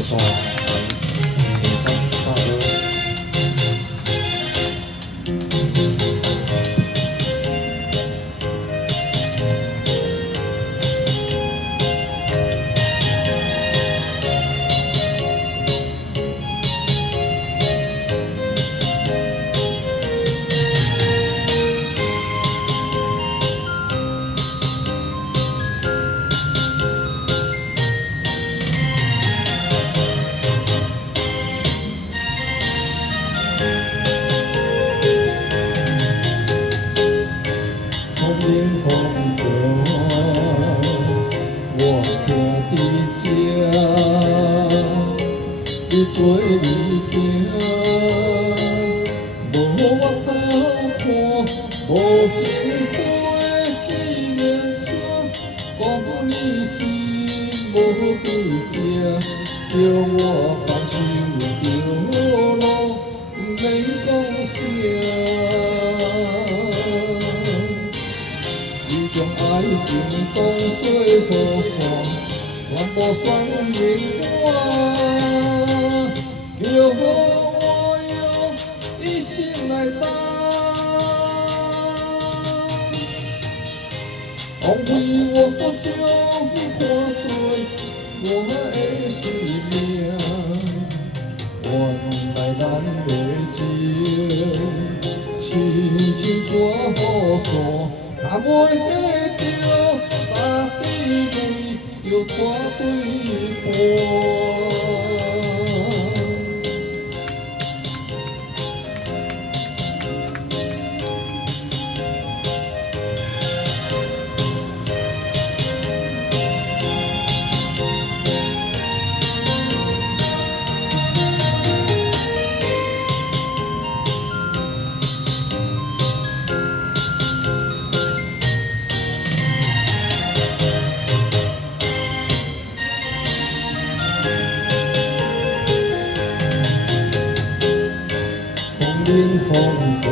送演唱大哥。风中，我听伫遮，你做你行，无我偷看，无情花纪念册，讲你心无比遮，叫我放手着路，免讲啥。你将爱情当作雨伞，全部送给我，叫我用一生来等。枉费我将你看作我的生命，原来咱的情，亲像纸雨伞。也袂记着，大地泪就拖对半。冷风大，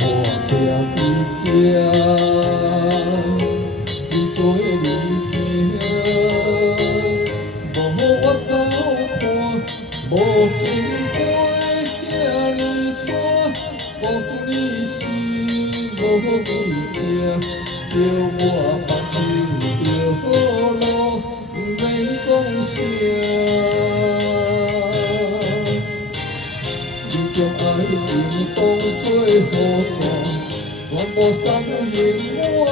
我徛伫遮，你做你行，无我偷看，无情花遐尼扯，讲你心无对遮，叫我放手着路，免讲啥。将爱情当作雨伞，全部送给我，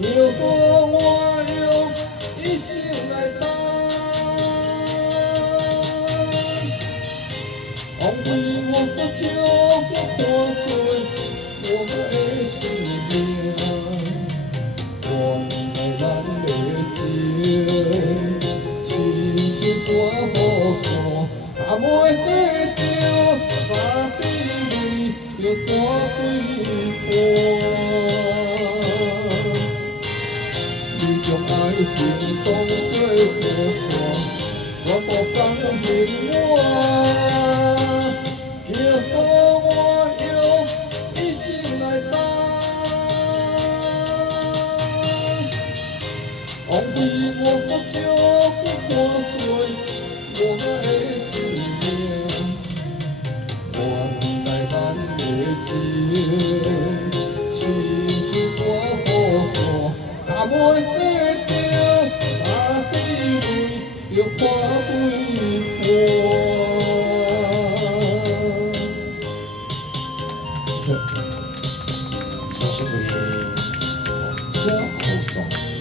叫我用一生来等。枉费我将你看作我的生命，原来咱的情，亲像纸雨伞。也袂记着，大地泪就拖对半。你将爱情当作雨伞，全部送给我，叫我用一生来等。枉费我将你看作我的生命，原来咱的情，亲像纸雨伞，也袂记着，大地泪就拖对半。唱这个纸雨伞。